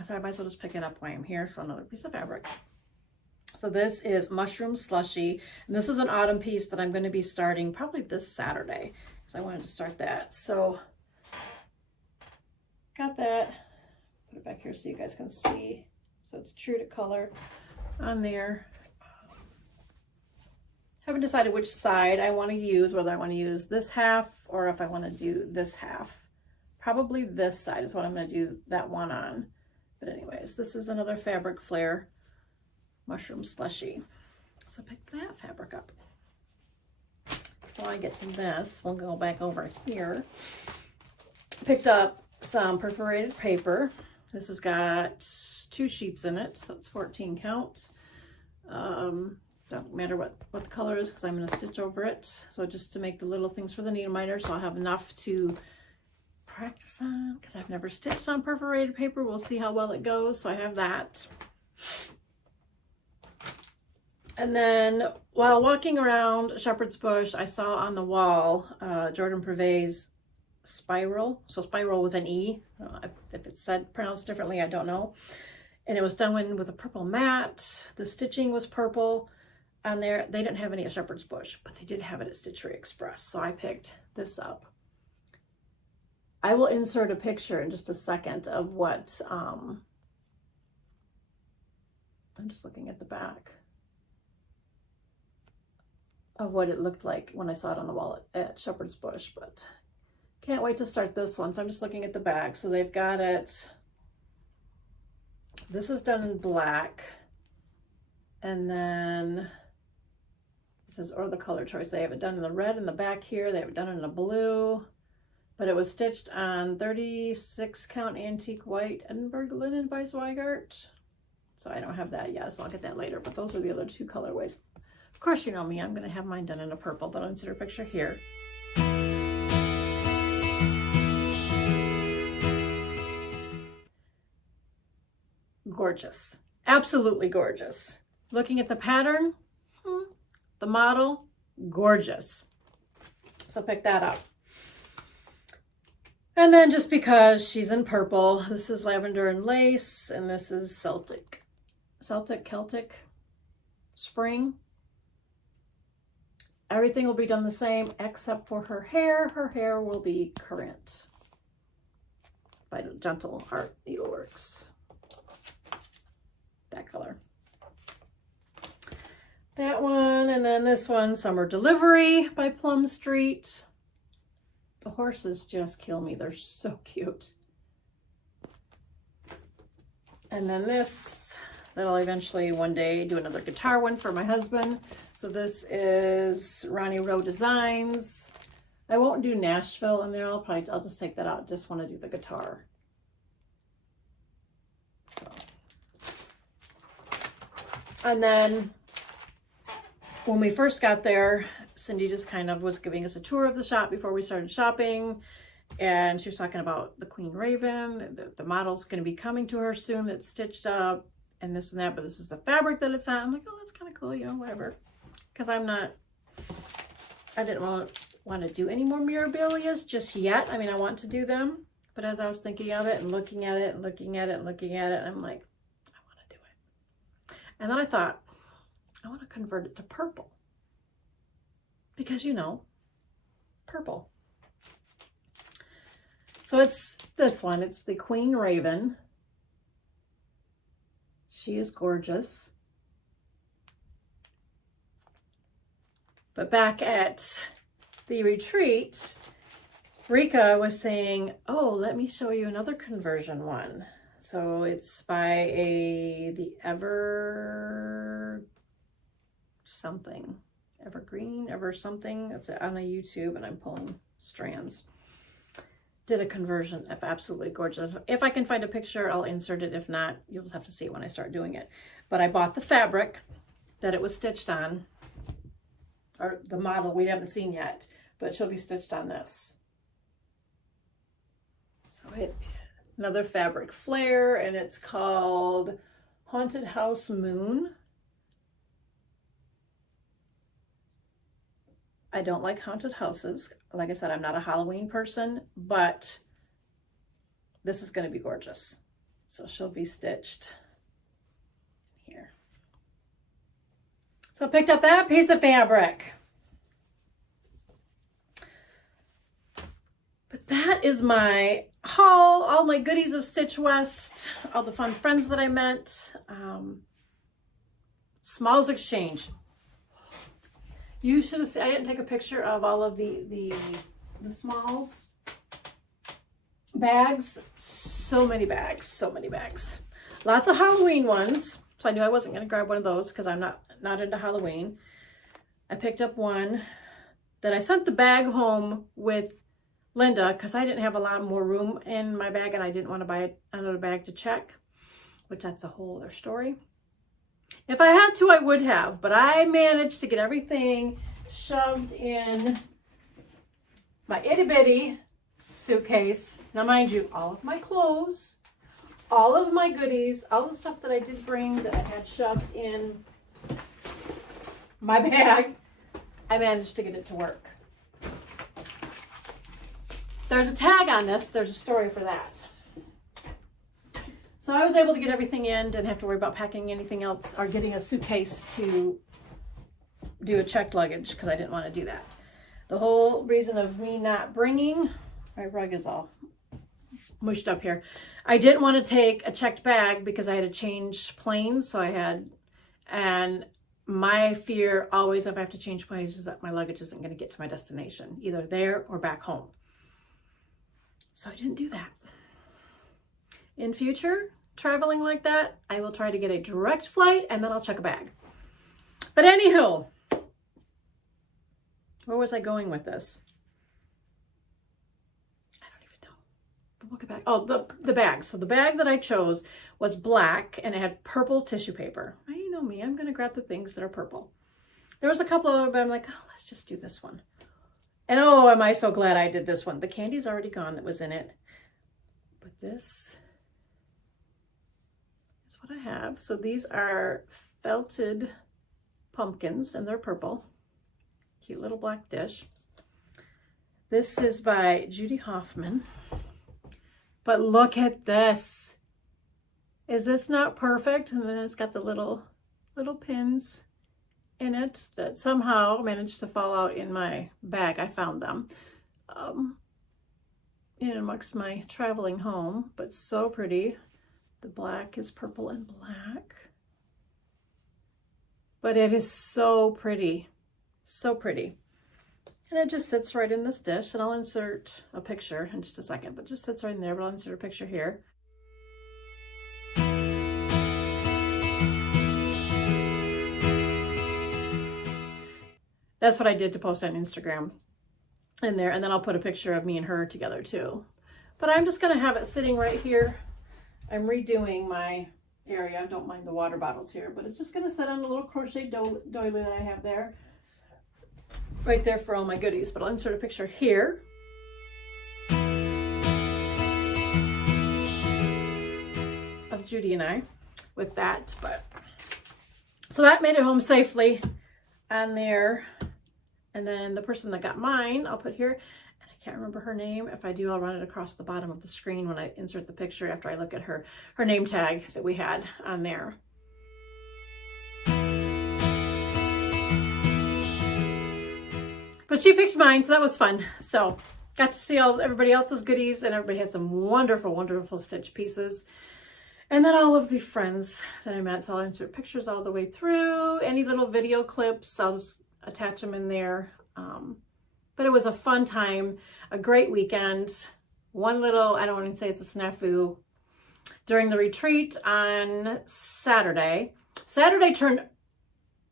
So I might as well just pick it up while I'm here. So another piece of fabric. So this is Mushroom Slushy, and this is an autumn piece that I'm going to be starting probably this Saturday, because I wanted to start that. So got that. Put it back here so you guys can see. So it's true to color on there. Haven't decided which side I want to use, whether I want to use this half or if I want to do this half. Probably this side is what I'm going to do that one on. But anyways, this is another fabric flare Mushroom Slushy. So pick that fabric up. Before I get to this, we'll go back over here. Picked up some perforated paper. This has got 2 sheets in it, so it's 14 count. Don't matter what the color is, because I'm going to stitch over it. So just to make the little things for the needle miter, so I'll have enough to practice on, because I've never stitched on perforated paper. We'll see how well it goes. So I have that. And then while walking around Shepherd's Bush, I saw on the wall Jordan Privé's spiral. So spiral with an E. If it's pronounced differently, I don't know. And it was done with a purple mat. The stitching was purple on there. They didn't have any at Shepherd's Bush, but they did have it at Stitchery Express. So I picked this up. I will insert a picture in just a second of what, I'm just looking at the back of what it looked like when I saw it on the wall at Shepherd's Bush, but can't wait to start this one. So I'm just looking at the back. So they've got it, this is done in black, and then it says, or the color choice. They have it done in the red in the back here. They have it done in a blue, but it was stitched on 36 count antique white Edinburgh linen by Zweigart. So I don't have that yet, so I'll get that later, but those are the other 2 colorways. Of course, you know me, I'm gonna have mine done in a purple, but I'll insert a picture here. Gorgeous, absolutely gorgeous. Looking at the pattern, the model, gorgeous. So pick that up. And then just because she's in purple, this is lavender and lace, and this is Celtic, spring. Everything will be done the same except for her hair. Her hair will be current by Gentle Art Needleworks. That color. That one, and then this one, Summer Delivery by Plum Street. The horses just kill me. They're so cute. And then this, that'll eventually one day do another guitar one for my husband. So this is Ronnie Rowe Designs. I won't do Nashville in there. I'll just take that out. Just want to do the guitar. So. And then when we first got there, Cindy just kind of was giving us a tour of the shop before we started shopping. And she was talking about the Queen Raven. The model's going to be coming to her soon that's stitched up and this and that. But this is the fabric that it's on. I'm like, oh, that's kind of cool, you know, whatever. Because I didn't want to do any more Mirabilias just yet. I mean, I want to do them. But as I was thinking of it and looking at it and looking at it and looking at it, I'm like, I want to do it. And then I thought, I want to convert it to purple. Because, you know, purple. So it's this one. It's the Queen Raven. She is gorgeous. But back at the retreat, Rika was saying, oh, let me show you another conversion one. So it's by the Evergreen, Ever something. It's on a YouTube, and I'm pulling strands. Did a conversion of absolutely gorgeous. If I can find a picture, I'll insert it. If not, you'll just have to see it when I start doing it. But I bought the fabric that it was stitched on, or the model we haven't seen yet, but she'll be stitched on this. So another fabric flare, and it's called Haunted House Moon. I don't like haunted houses. Like I said, I'm not a Halloween person, but this is going to be gorgeous. So she'll be stitched here. So I picked up that piece of fabric. But that is my haul, all my goodies of Stitch West, all the fun friends that I met. Smalls Exchange. You should have seen, I didn't take a picture of all of the Smalls bags. So many bags. Lots of Halloween ones. So I knew I wasn't going to grab one of those because I'm not into Halloween. I picked up one that I sent the bag home with Linda because I didn't have a lot more room in my bag and I didn't want to buy another bag to check, which that's a whole other story. If I had to, I would have, but I managed to get everything shoved in my itty bitty suitcase. Now, mind you, all of my clothes, all of my goodies, all the stuff that I did bring that I had shoved in my bag, I managed to get it to work. There's a tag on this. There's a story for that. So I was able to get everything in, didn't have to worry about packing anything else or getting a suitcase to do a checked luggage because I didn't want to do that. The whole reason of me not bringing, my rug is all mushed up here. I didn't want to take a checked bag because I had to change planes. And my fear always if I have to change planes is that my luggage isn't going to get to my destination, either there or back home. So I didn't do that. In future, traveling like that, I will try to get a direct flight and then I'll check a bag. But anywho, where was I going with this? I don't even know. But look at back. Oh, the bag. So the bag that I chose was black and it had purple tissue paper. Now, you know me, I'm going to grab the things that are purple. There was a couple of them, but I'm like, oh, let's just do this one. And oh, am I so glad I did this one. The candy's already gone that was in it. But this is what I have. So these are felted pumpkins, and they're purple. Cute little black dish. This is by Jodi Hoffman. But look at this. Is this not perfect? And then it's got the little pins in it that somehow managed to fall out in my bag. I found them in amongst my traveling home, but so pretty. The black is purple and black. But it is so pretty. So pretty. And it just sits right in this dish, and I'll insert a picture in just a second, but just sits right in there, but I'll insert a picture here. That's what I did to post on Instagram in there, and then I'll put a picture of me and her together too. But I'm just gonna have it sitting right here. I'm redoing my area. I don't mind the water bottles here, but it's just gonna sit on a little crochet doily that I have there. Right there for all my goodies, but I'll insert a picture here. Of Judy and I with that, but so that made it home safely on there. And then the person that got mine, I'll put here, and I can't remember her name. If I do, I'll run it across the bottom of the screen when I insert the picture after I look at her name tag that we had on there. But she picked mine, so that was fun. So got to see everybody else's goodies, and everybody had some wonderful, wonderful stitch pieces. And then all of the friends that I met, so I'll insert pictures all the way through. Any little video clips, I'll just attach them in there. But it was a fun time, a great weekend. One little, I don't want to say it's a snafu, during the retreat on Saturday. Saturday turned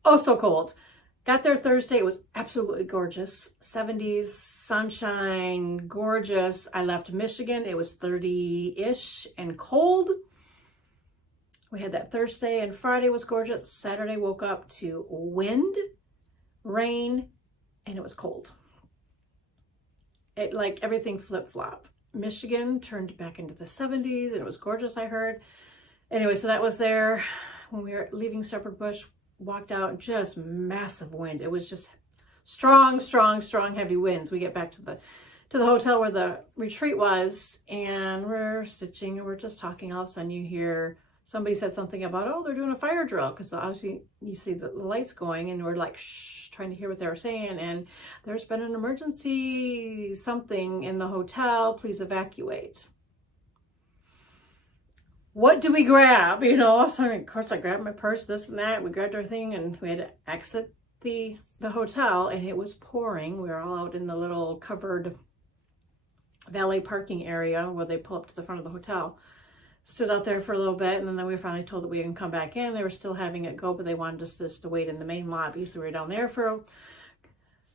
oh so cold. Got there Thursday, it was absolutely gorgeous. 70s, sunshine, gorgeous. I left Michigan, it was 30-ish and cold. We had that Thursday, and Friday was gorgeous. Saturday woke up to wind, rain, and it was cold. It like everything flip-flop. Michigan turned back into the 70s, and it was gorgeous, I heard. Anyway, so that was there. When we were leaving Shepherd Bush, walked out, just massive wind. It was just strong, strong, strong, heavy winds. We get back to the hotel where the retreat was, and we're stitching, and we're just talking. All of a sudden you hear somebody said something about, oh, they're doing a fire drill, because obviously you see the lights going, and we're like, shh, trying to hear what they were saying, and there's been an emergency something in the hotel, please evacuate. What do we grab? You know, so of course I grabbed my purse, this and that. We grabbed everything, and we had to exit the hotel, and it was pouring. We were all out in the little covered valet parking area where they pull up to the front of the hotel. Stood out there for a little bit, and then we were finally told that we can come back in. They were still having it go, but they wanted us just to wait in the main lobby. So we were down there for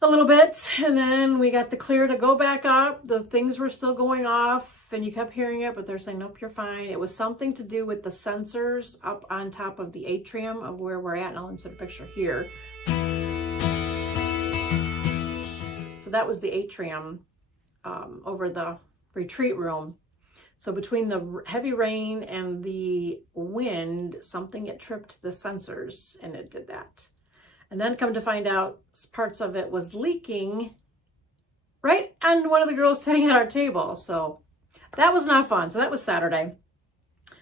a little bit, and then we got the clear to go back up. The things were still going off, and you kept hearing it, but they're saying, nope, you're fine. It was something to do with the sensors up on top of the atrium of where we're at, and I'll insert a picture here. So that was the atrium over the retreat room. So between the heavy rain and the wind, something it tripped the sensors, and it did that. And then come to find out, parts of it was leaking right on one of the girls sitting at our table. So that was not fun. So that was Saturday.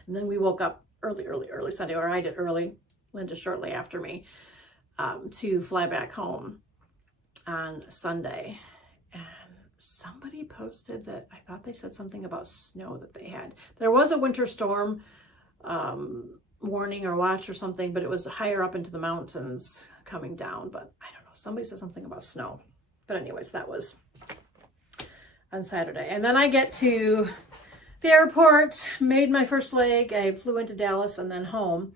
And then we woke up early Sunday, or I did early, Linda shortly after me, to fly back home on Sunday. And somebody posted that, I thought they said something about snow that they had. There was a winter storm warning or watch or something, but it was higher up into the mountains coming down. But I don't know, somebody said something about snow. But anyways, that was on Saturday. And then I get to the airport, made my first leg. I flew into Dallas and then home.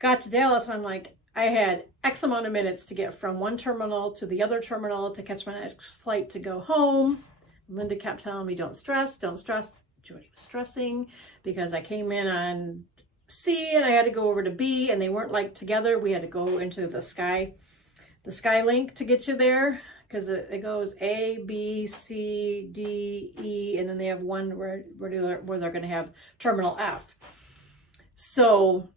Got to Dallas, and I'm like, I had X amount of minutes to get from one terminal to the other terminal to catch my next flight to go home. Linda kept telling me, don't stress, don't stress. Jodi was stressing because I came in on C and I had to go over to B, and they weren't like together. We had to go into the sky the Skylink to get you there, because it goes A, B, C, D, E, and then they have one where they're going to have terminal F. So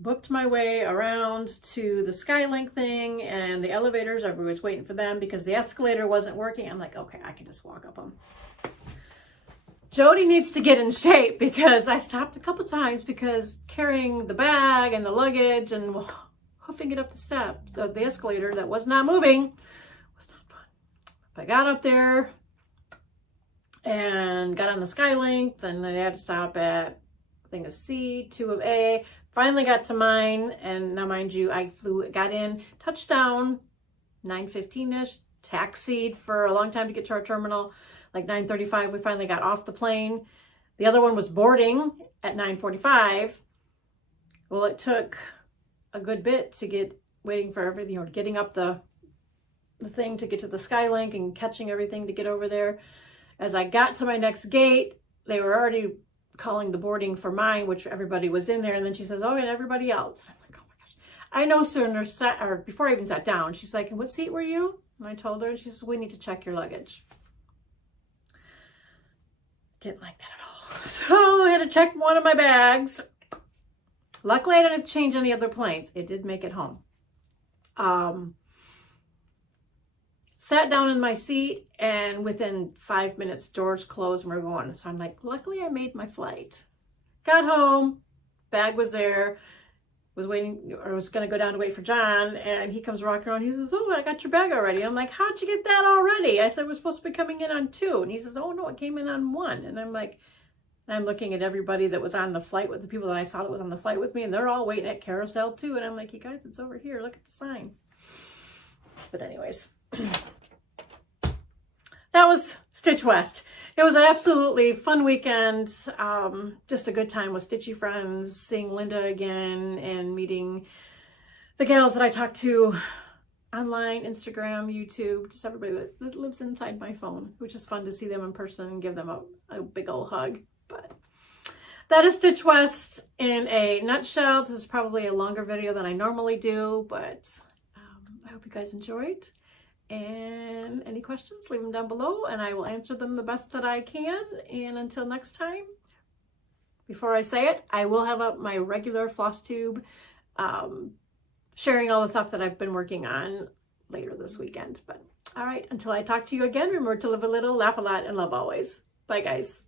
booked my way around to the Skylink thing, and the elevators, everybody was waiting for them because the escalator wasn't working. I'm like, okay, I can just walk up them. Jodi needs to get in shape because I stopped a couple times because carrying the bag and the luggage and hoofing it up the step, the escalator that was not moving, was not fun. But I got up there and got on the Skylink, and I had to stop at, I think, of C, 2 of A. Finally got to mine, and now mind you, I got in, touchdown, 9:15-ish, taxied for a long time to get to our terminal, like 9:35, we finally got off the plane. The other one was boarding at 9:45. Well, it took a good bit to get, waiting for everything, you know, getting up the thing to get to the Skylink and catching everything to get over there. As I got to my next gate, they were already calling the boarding for mine, which everybody was in there. And then she says, oh, and everybody else. I'm like, oh my gosh. I no sooner sat, or before I even sat down, she's like, what seat were you? And I told her, and she says, we need to check your luggage. Didn't like that at all. So I had to check one of my bags. Luckily, I didn't change any other planes. It did make it home. Sat down in my seat, and within 5 minutes, doors closed and we're going. So I'm like, luckily I made my flight. Got home, bag was there, was waiting, or was going to go down to wait for John, and he comes walking around. He says, oh, I got your bag already. I'm like, how'd you get that already? I said, we're supposed to be coming in on 2. And he says, oh no, it came in on 1. And I'm like, I'm looking at everybody that was on the flight with the people that I saw that was on the flight with me, and they're all waiting at carousel too. And I'm like, you guys, it's over here. Look at the sign. But anyways, that was Stitch West. It was an absolutely fun weekend. Just a good time with Stitchy friends, seeing Linda again, and meeting the gals that I talked to online, Instagram, YouTube, just everybody that lives inside my phone, which is fun to see them in person and give them a big old hug. But that is Stitch West in a nutshell. This is probably a longer video than I normally do, but I hope you guys enjoyed. And any questions, leave them down below and I will answer them the best that I can. And until next time, before I say it, I will have up my regular Flosstube, sharing all the stuff that I've been working on later this weekend. But all right, until I talk to you again, remember to live a little, laugh a lot, and love always. Bye, guys.